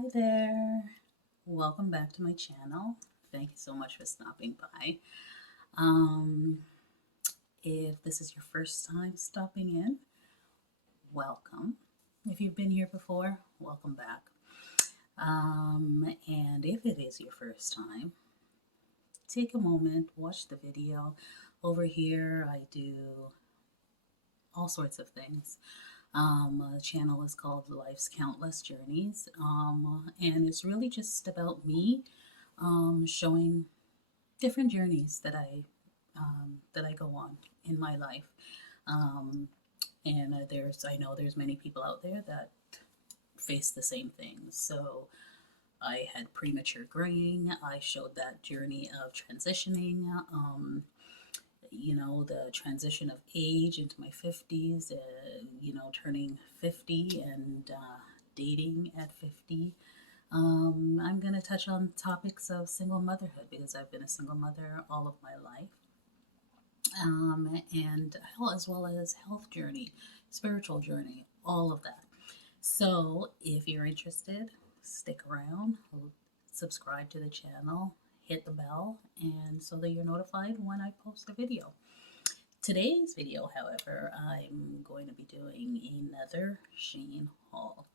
Hi there. Welcome back to my channel. Thank you so much for stopping by. Um, if this is your first time stopping in, welcome. If you've been here before, welcome back. And if it is your first time, take a moment, watch the video. Over here, I do all sorts of things. The channel is called Life's Countless Journeys, and it's really just about me showing different journeys that I go on in my life. Um, and I know there's many people out there that face the same things. So I had premature graying. I showed that journey of transitioning. The transition of age into my 50s, turning 50 and dating at 50. I'm going to touch on topics of single motherhood because I've been a single mother all of my life, and as well as health journey, spiritual journey, all of that. So if you're interested, stick around, subscribe to the channel, hit the bell, and so that you're notified when I post a video. Today's video, however, I'm going to be doing another Shein haul.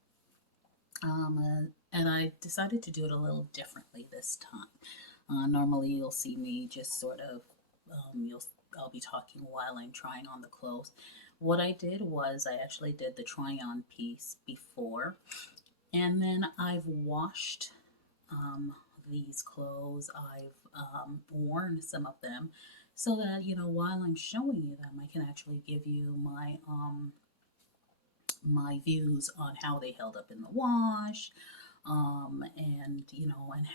And I decided to do it a little differently this time. Normally you'll see me just sort of, I'll be talking while I'm trying on the clothes. What I did was I actually did the try on piece before, and then I've washed these clothes. I've worn some of them so that, while I'm showing you them, I can actually give you my views on how they held up in the wash, and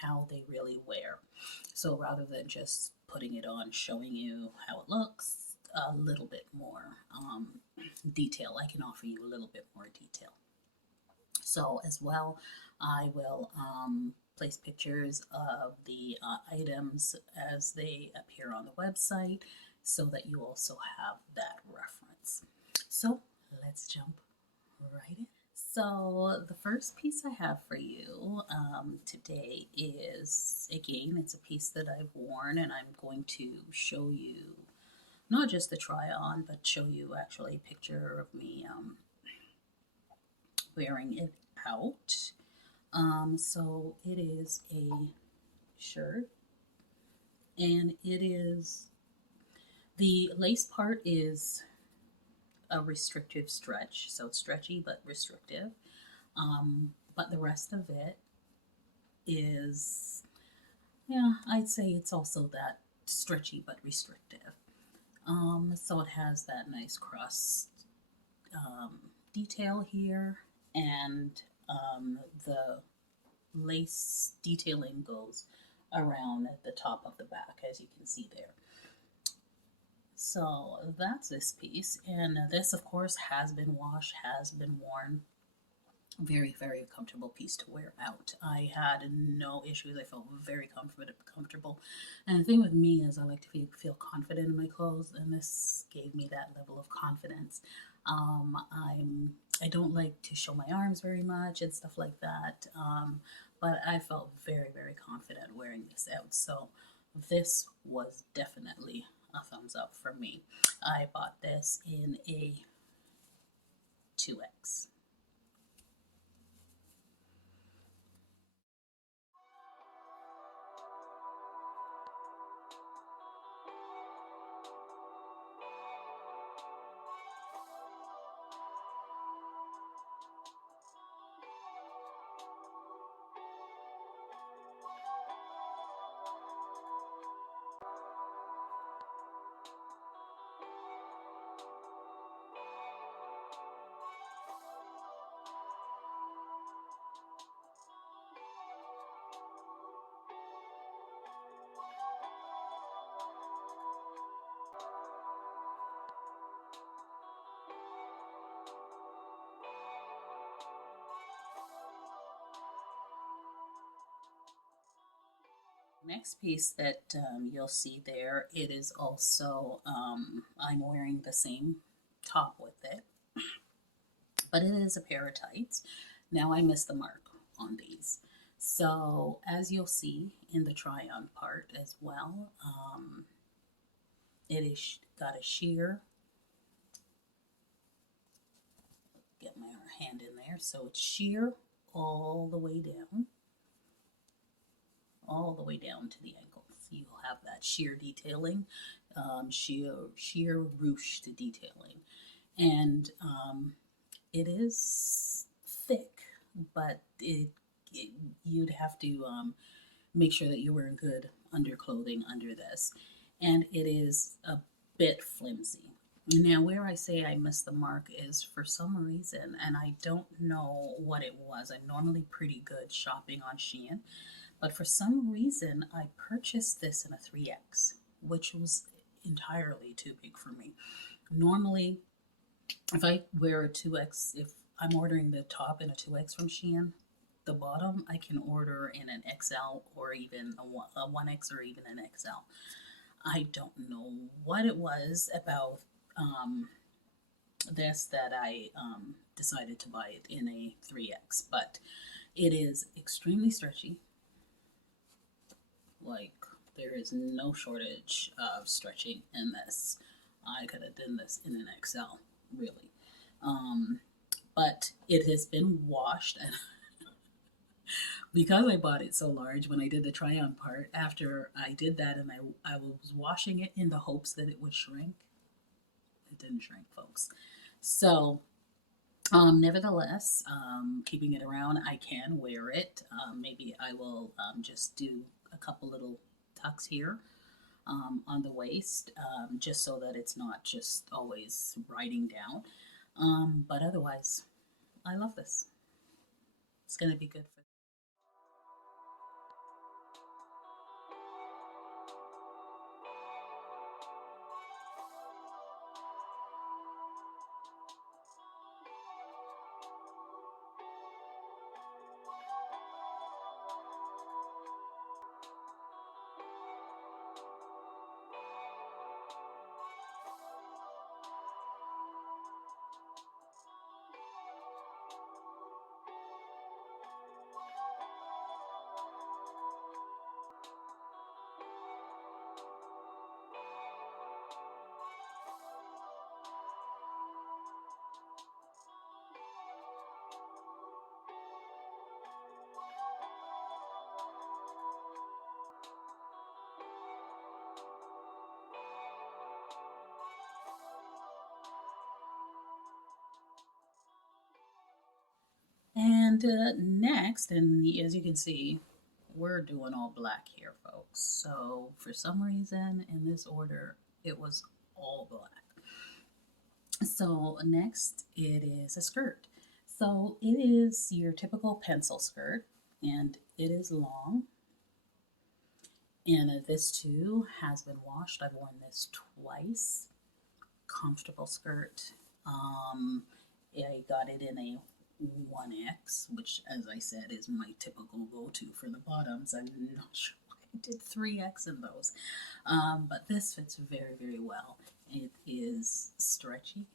how they really wear. So rather than just putting it on, showing you how it looks, a little bit more detail. I can offer you a little bit more detail. So as well, I will place pictures of the items as they appear on the website so that you also have that reference. So let's jump right in. So the first piece I have for you today is, again, it's a piece that I've worn, and I'm going to show you not just the try on, but show you actually a picture of me wearing it out. So it is a shirt, and the lace part is a restrictive stretch, so it's stretchy but restrictive. But the rest of it is, yeah, I'd say it's also that stretchy but restrictive. So it has that nice cross detail here, and the lace detailing goes around at the top of the back, as you can see there. So that's this piece, and this of course has been washed, has been worn. Very, very comfortable piece to wear out. I had no issues. I felt very comfortable. And the thing with me is I like to feel confident in my clothes, and this gave me that level of confidence. I don't like to show my arms very much and stuff like that, but I felt very, very confident wearing this out. So this was definitely a thumbs up for me. I bought this in a 2X. Next piece that you'll see there, it is also, I'm wearing the same top with it, but it is a pair of tights. Now I missed the mark on these. So as you'll see in the try on part as well, it is got a sheer, get my hand in there, so it's sheer all the way down, all the way down to the ankles. You'll have that sheer detailing, sheer ruche to detailing. And it is thick, but you'd have to make sure that you're wearing good underclothing under this. And it is a bit flimsy. Now, where I say I missed the mark is for some reason, and I don't know what it was. I'm normally pretty good shopping on Shein, but for some reason, I purchased this in a 3X, which was entirely too big for me. Normally, if I wear a 2X, if I'm ordering the top in a 2X from Shein, the bottom I can order in an XL or even a 1X or even an XL. I don't know what it was about this that I decided to buy it in a 3X, but it is extremely stretchy. Like, there is no shortage of stretching in this. I could have done this in an XL, really. But it has been washed, and because I bought it so large when I did the try on part, after I did that and I was washing it in the hopes that it would shrink, it didn't shrink, folks. So nevertheless, keeping it around, I can wear it. Maybe I will just do a couple little tucks here on the waist, just so that it's not just always riding down. But otherwise, I love this. It's going to be good for. And next, and as you can see, we're doing all black here, folks. So for some reason in this order, it was all black. So next, it is a skirt. So it is your typical pencil skirt, and it is long. And this too has been washed. I've worn this twice. Comfortable skirt. I got it in a 1X, which, as I said, is my typical go-to for the bottoms. I'm not sure why I did 3X in those. But this fits very, very well. It is stretchy.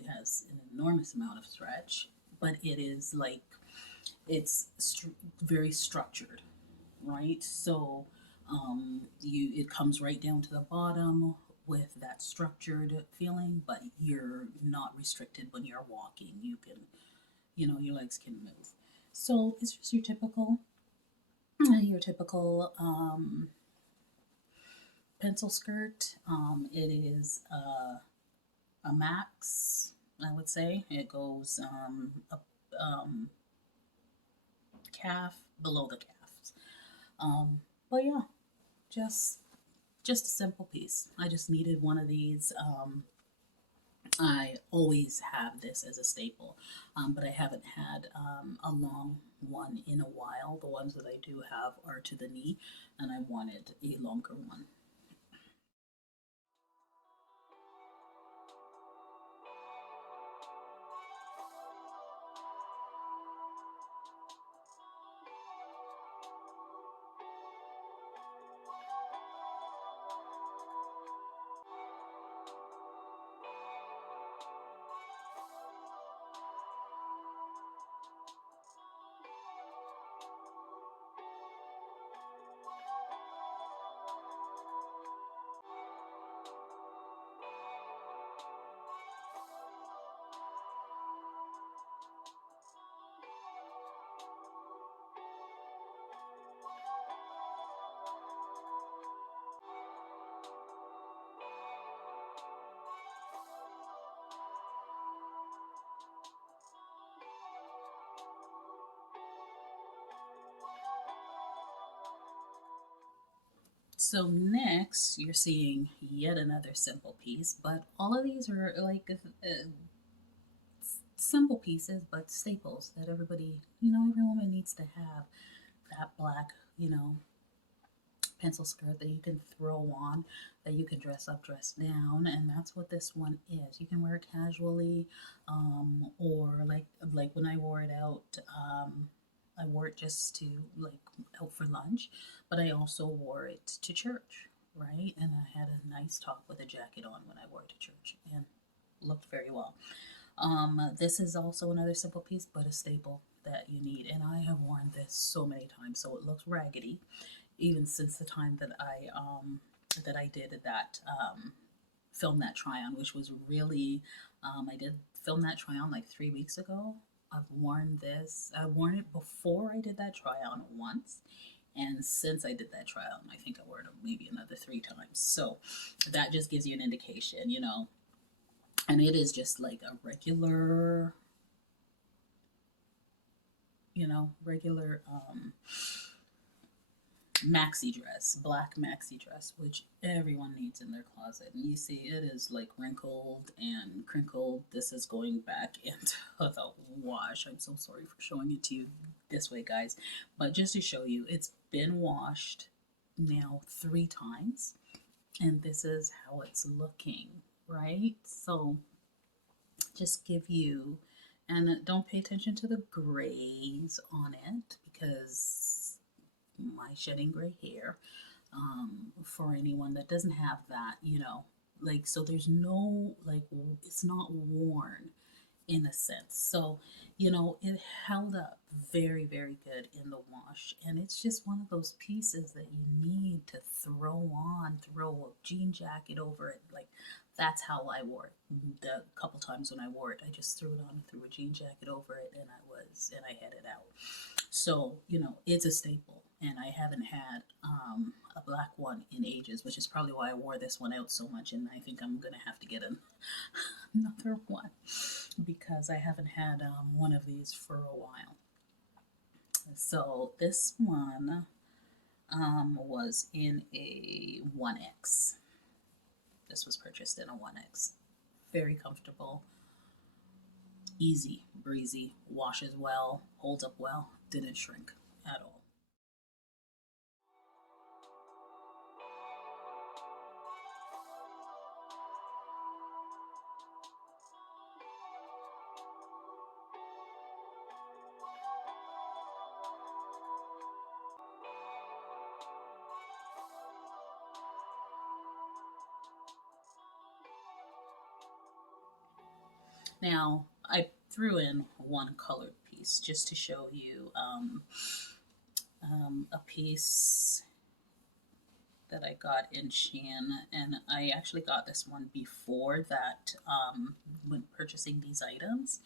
It has an enormous amount of stretch, but it is like, it's very structured, right? So it comes right down to the bottom with that structured feeling, but you're not restricted when you're walking. You can, your legs can move. So it's just your typical pencil skirt. It is a max, I would say. It goes up calf, below the calves. But yeah, just a simple piece. I just needed one of these. I always have this as a staple, but I haven't had a long one in a while. The ones that I do have are to the knee, and I wanted a longer one. So next, you're seeing yet another simple piece, but all of these are like simple pieces, but staples that everybody, every woman needs to have. That black, pencil skirt that you can throw on, that you can dress up, dress down, and that's what this one is. You can wear it casually, or like when I wore it out. I wore it just to like out for lunch, but I also wore it to church, right? And I had a nice top with a jacket on when I wore it to church, and looked very well. This is also another simple piece, but a staple that you need, and I have worn this so many times, so it looks raggedy, even since the time that I did that film that try on, which was really I did film that try on like 3 weeks ago. I've worn this. I worn it before I did that try on once, and since I did that try on, I think I wore it maybe another 3 times. So that just gives you an indication, And it is just like a regular, regular maxi dress, black maxi dress, which everyone needs in their closet. And you see it is like wrinkled and crinkled. This is going back into the wash. I'm so sorry for showing it to you this way, guys. But just to show you, it's been washed now 3 times. And this is how it's looking, right? So just give you, and don't pay attention to the grays on it, because my shedding gray hair, for anyone that doesn't have that, like, so there's no, like, it's not worn in a sense. So, it held up very, very good in the wash. And it's just one of those pieces that you need to throw a jean jacket over it. Like, that's how I wore it. The couple times when I wore it, I just threw it on and threw a jean jacket over it, and I headed out. So, it's a staple. And I haven't had a black one in ages, which is probably why I wore this one out so much. And I think I'm going to have to get another one, because I haven't had one of these for a while. So this one was in a 1X. This was purchased in a 1X. Very comfortable, easy, breezy, washes well, holds up well, didn't shrink at all. Now, I threw in one colored piece just to show you a piece that I got in Shein, and I actually got this one before that when purchasing these items.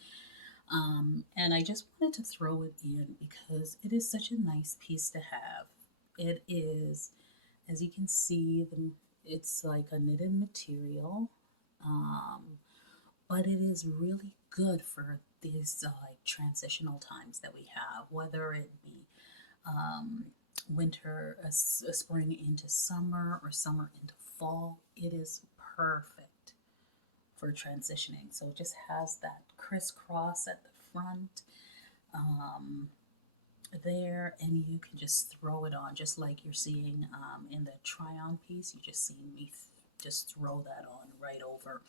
And I just wanted to throw it in because it is such a nice piece to have. It is, as you can see, it's like a knitted material, um, but it is really good for these like transitional times that we have, whether it be winter, a spring into summer, or summer into fall. It is perfect for transitioning. So it just has that crisscross at the front there, and you can just throw it on, just like you're seeing in the try-on piece. You just see me just throw that on right over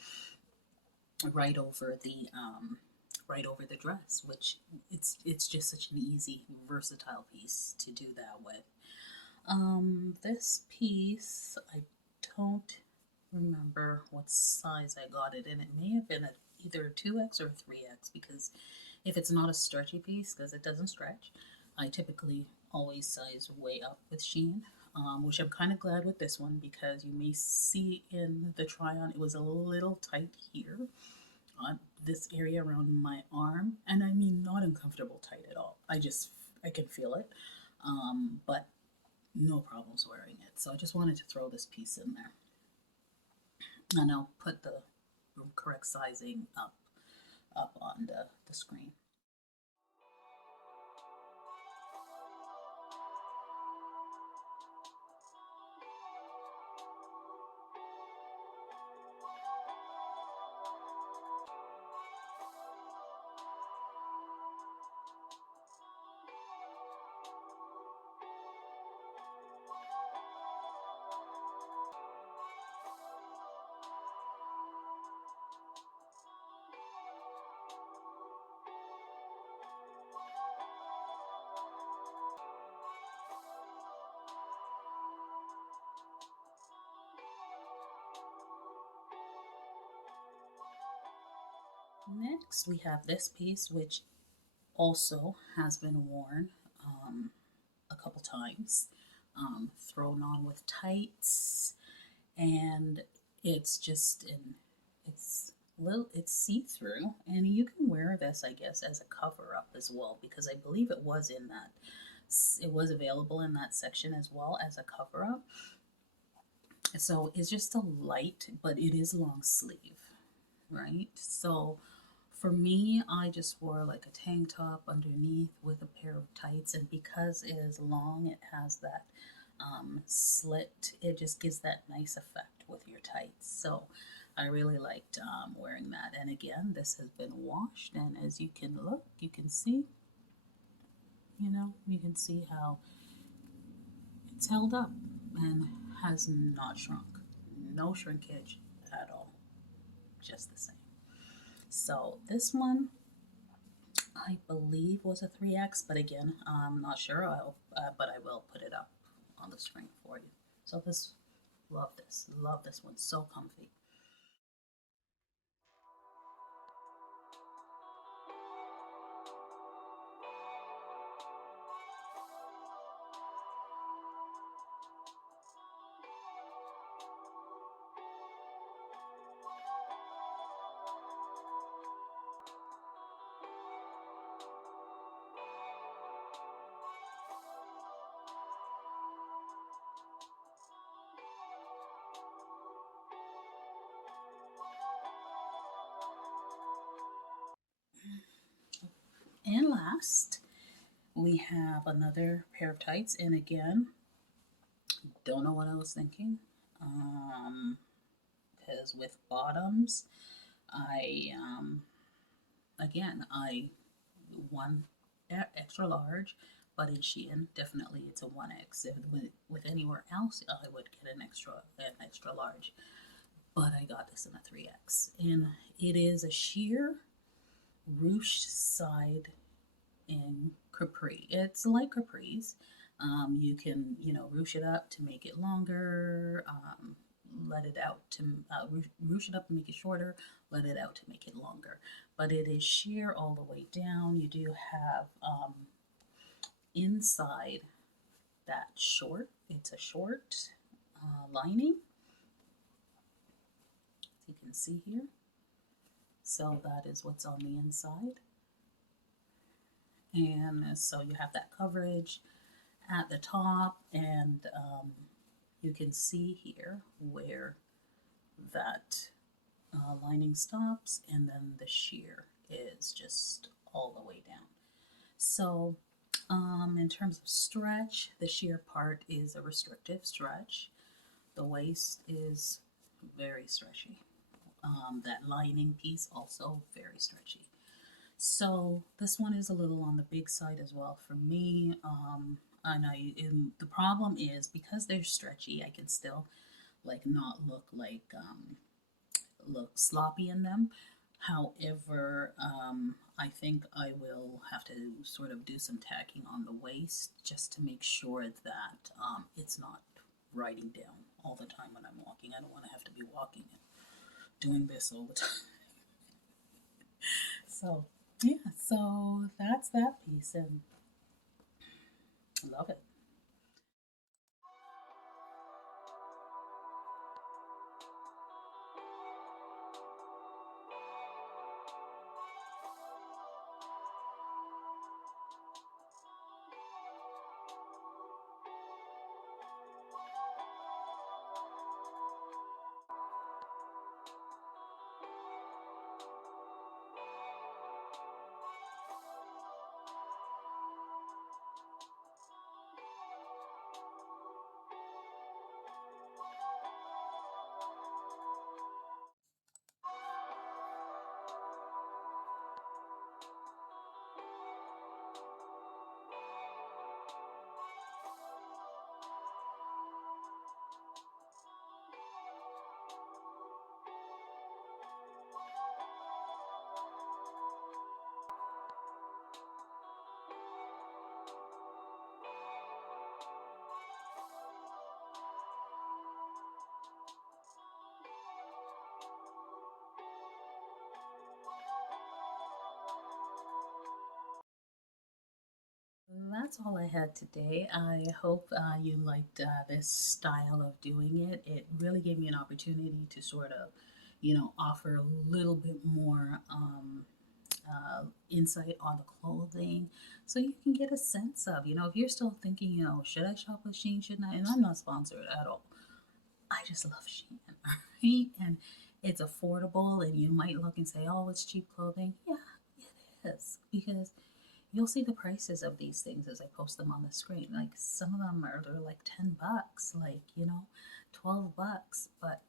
the right over the dress, which it's just such an easy, versatile piece to do that with. This piece, I don't remember what size I got it in. It may have been either a 2X or a 3X, because if it's not a stretchy piece, because it doesn't stretch, I typically always size way up with Shein, which I'm kind of glad with this one, because you may see in the try on, it was a little tight here on this area around my arm, and I mean not uncomfortable tight at all. I can feel it, but no problems wearing it. So I just wanted to throw this piece in there, and I'll put the correct sizing up on the screen. Next, we have this piece, which also has been worn a couple times, thrown on with tights, and it's just in it's see-through, and you can wear this, I guess, as a cover-up as well, because I believe it was in that it was available in that section as well as a cover-up. So it's just a light, but it is long sleeve, right? So for me, I just wore like a tank top underneath with a pair of tights, and because it is long, it has that slit. It just gives that nice effect with your tights. So I really liked wearing that. And again, this has been washed, and as you can look, you can see, you can see how it's held up and has not shrunk. No shrinkage at all, just the same. So this one, I believe, was a 3X, but again, I'm not sure. But I will put it up on the screen for you. So love this one, so comfy. And last, we have another pair of tights, and again, don't know what I was thinking. Because with bottoms, I I one extra large, but in Shein, definitely it's a 1X. With anywhere else, I would get an extra large, but I got this in a 3X, and it is a sheer ruched side in Capri. It's like Capri's. You can, ruche it up to make it longer, let it out to ruche it up and make it shorter, let it out to make it longer. But it is sheer all the way down. You do have inside that short, it's a short lining, as you can see here. So that is what's on the inside. And so you have that coverage at the top, and you can see here where that lining stops, and then the sheer is just all the way down. So in terms of stretch, the sheer part is a restrictive stretch. The waist is very stretchy. That lining piece also very stretchy. So this one is a little on the big side as well for me. And the problem is because they're stretchy, I can still like not look like look sloppy in them. However, I think I will have to sort of do some tacking on the waist just to make sure that it's not riding down all the time when I'm walking. I don't want to have to be walking and doing this all the time. So yeah, so that's that piece, and I love it. that's all I had today. I hope you liked this style of doing it. It really gave me an opportunity to sort of, offer a little bit more insight on the clothing so you can get a sense of, if you're still thinking, should I shop with Shein, shouldn't I? And I'm not sponsored at all. I just love Shein, right? And it's affordable, and you might look and say, oh, it's cheap clothing. Yeah, it is, because you'll see the prices of these things as I post them on the screen. Like some of them are they're like $10, like 12 bucks, but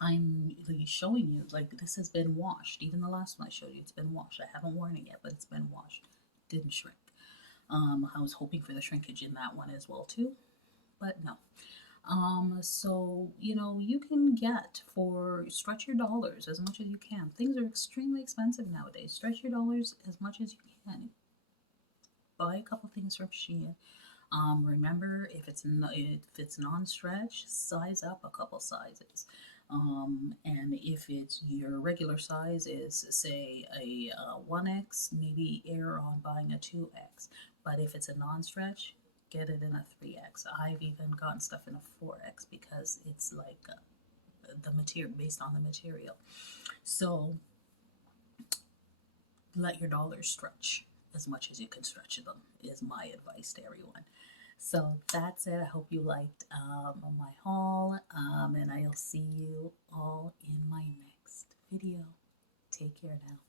I'm like showing you like this has been washed. Even the last one I showed you, it's been washed. I haven't worn it yet, but it's been washed. Didn't shrink. I was hoping for the shrinkage in that one as well too, but no. So you can get for stretch your dollars as much as you can. Things are extremely expensive nowadays. Stretch your dollars as much as you can. Buy a couple things from Shein. Remember, if it's non-stretch, size up a couple sizes. And if it's your regular size is say a 1X, maybe err on buying a 2X. But if it's a non-stretch, get it in a 3X. I've even gotten stuff in a 4X because it's like the material based on the material. So let your dollars stretch as much as you can stretch them is my advice to everyone. So that's it. I hope you liked my haul, and I'll see you all in my next video. Take care now.